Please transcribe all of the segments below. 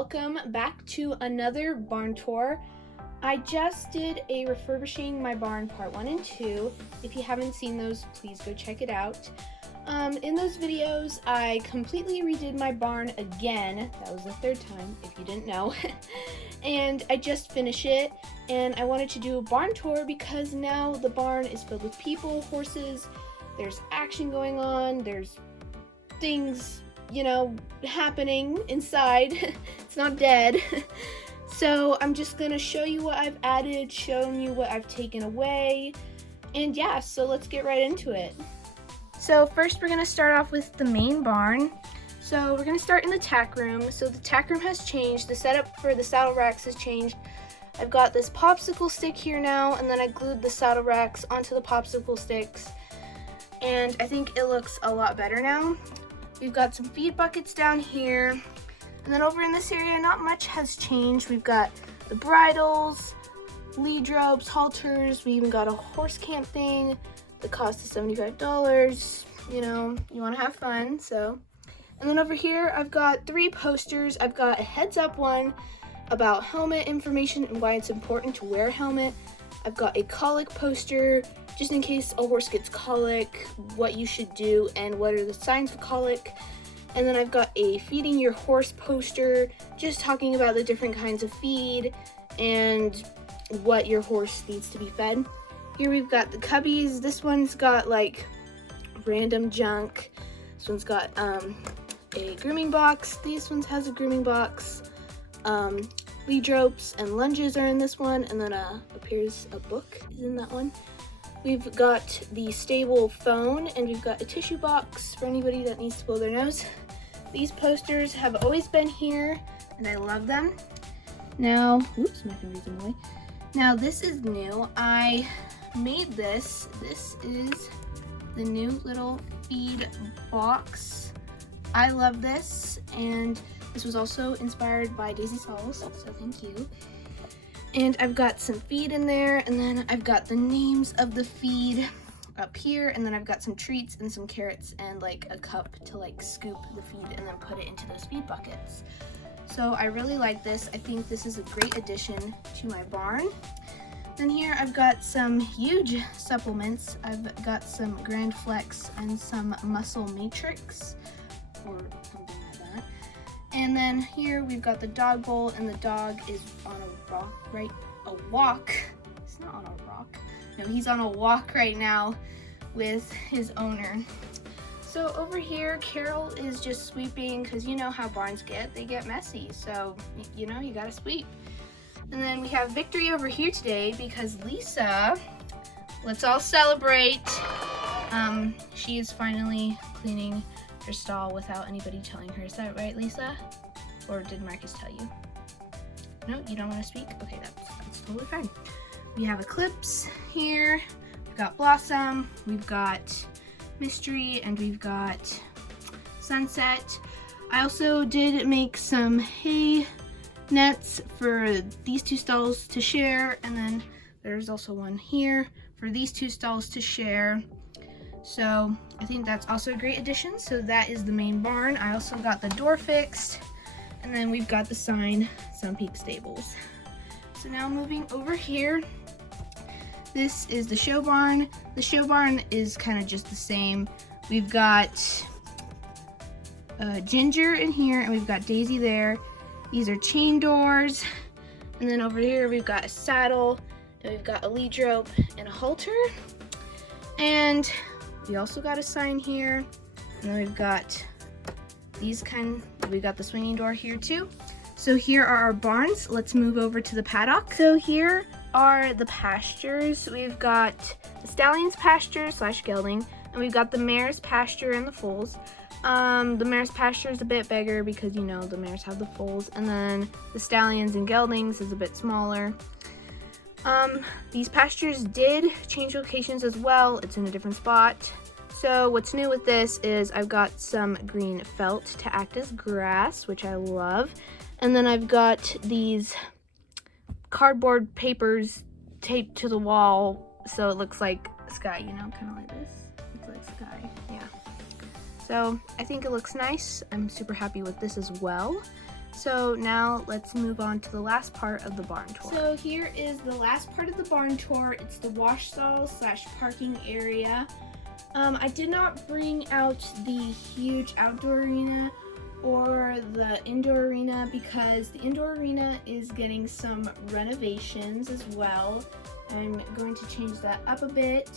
welcome back to another barn tour. I just did a refurbishing my barn part 1 and 2. If you haven't seen those, please go check it out. In those videos, I completely redid my barn again. That was the 3rd time, if you didn't know. And I just finished it, and I wanted to do a barn tour because now the barn is filled with people, horses, there's action going on, there's things, happening inside. It's not dead. So I'm just gonna show you what I've added, showing you what I've taken away, and yeah, so let's get right into it. So first we're gonna start off with the main barn. So we're gonna start in the tack room. So the tack room has changed. The setup for the saddle racks has changed. I've got this popsicle stick here now, and then I glued the saddle racks onto the popsicle sticks, and I think it looks a lot better now. We've got some feed buckets down here, and then over in this area, not much has changed. We've got the bridles, lead ropes, halters. We even got a horse camp thing. The cost is $75. You want to have fun, so. And then over here, I've got 3 posters. I've got a heads up one about helmet information and why it's important to wear a helmet. I've got a colic poster, just in case a horse gets colic, what you should do and what are the signs of colic. And then I've got a feeding your horse poster, just talking about the different kinds of feed and what your horse needs to be fed. Here we've got the cubbies. This one's got like random junk. This one's got a grooming box. This one has a grooming box. Lead ropes and lunges are in this one, and then appears a book is in that one. We've got the stable phone, and we've got a tissue box for anybody that needs to blow their nose. These posters have always been here, and I love them. Now, oops, my finger's in the way. Now this is new. I made this. This is the new little feed box. I love this, and this was also inspired by Daisy Sauls, so thank you. And I've got some feed in there, and then I've got the names of the feed up here, and then I've got some treats and some carrots and like a cup to like scoop the feed and then put it into those feed buckets. So I really like this. I think this is a great addition to my barn. Then here I've got some huge supplements. I've got some Grand Flex and some Muscle Matrix, or something like that. And then here we've got the dog bowl, and the dog is on a rock, right? A walk. He's not on a rock. No, he's on a walk right now with his owner. So over here, Carol is just sweeping, because you know how barns get. They get messy, so you gotta sweep. And then we have Victory over here today because Lisa, let's all celebrate. She is finally cleaning her stall without anybody telling her. Is that right, Lisa? Or did Marcus tell you? No, you don't want to speak? Okay, that's totally fine. We have Eclipse here. We've got Blossom. We've got Mystery, and we've got Sunset. I also did make some hay nets for these 2 stalls to share, and then there's also one here for these 2 stalls to share. So I think that's also a great addition. So that is the main barn. I also got the door fixed, and then we've got the sign, Sun Peak Stables. So now moving over here, this is the show barn. The show barn is kind of just the same. We've got Ginger in here, and we've got Daisy there. These are chain doors, and then over here we've got a saddle, and we've got a lead rope and a halter, and we also got a sign here, and then we've got we've got the swinging door here too. So here are our barns. Let's move over to the paddock. So here are the pastures. We've got the stallion's pasture / gelding, and we've got the mare's pasture and the foals. The mare's pasture is a bit bigger because the mares have the foals, and then the stallions and geldings is a bit smaller. These pastures did change locations as well. It's in a different spot. So what's new with this is I've got some green felt to act as grass, which I love. And then I've got these cardboard papers taped to the wall so it looks like sky, kind of like this. It's like sky, yeah. So I think it looks nice. I'm super happy with this as well. So now let's move on to the last part of the barn tour. So here is the last part of the barn tour. It's the wash stall / parking area. I did not bring out the huge outdoor arena or the indoor arena because the indoor arena is getting some renovations as well. I'm going to change that up a bit.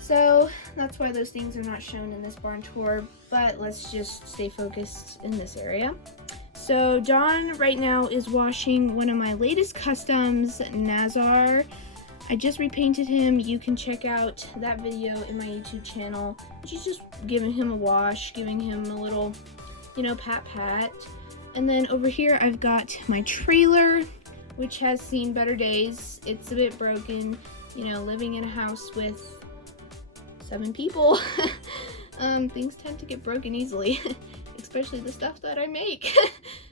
So that's why those things are not shown in this barn tour, but let's just stay focused in this area. So John right now is washing one of my latest customs, Nazar. I just repainted him. You can check out that video in my YouTube channel. She's just giving him a wash, giving him a little, pat. And then over here I've got my trailer, which has seen better days. It's a bit broken, living in a house with 7 people. Things tend to get broken easily, especially the stuff that I make.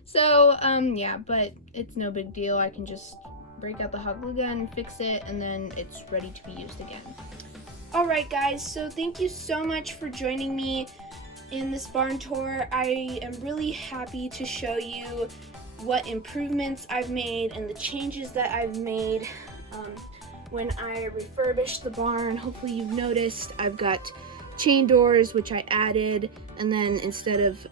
So, yeah, but it's no big deal. I can just break out the hot glue gun, fix it, and then it's ready to be used again. Alright guys, so thank you so much for joining me in this barn tour. I am really happy to show you what improvements I've made and the changes that I've made when I refurbished the barn. Hopefully you've noticed I've got chain doors, which I added, and then instead of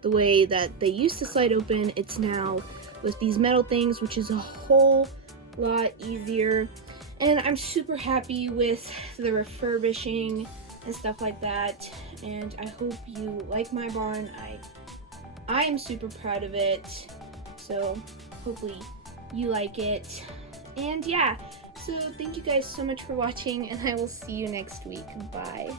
the way that they used to slide open, it's now with these metal things, which is a whole lot easier. And I'm super happy with the refurbishing and stuff like that, and I hope you like my barn. I am super proud of it, so hopefully you like it. And yeah, so thank you guys so much for watching, and I will see you next week. Bye.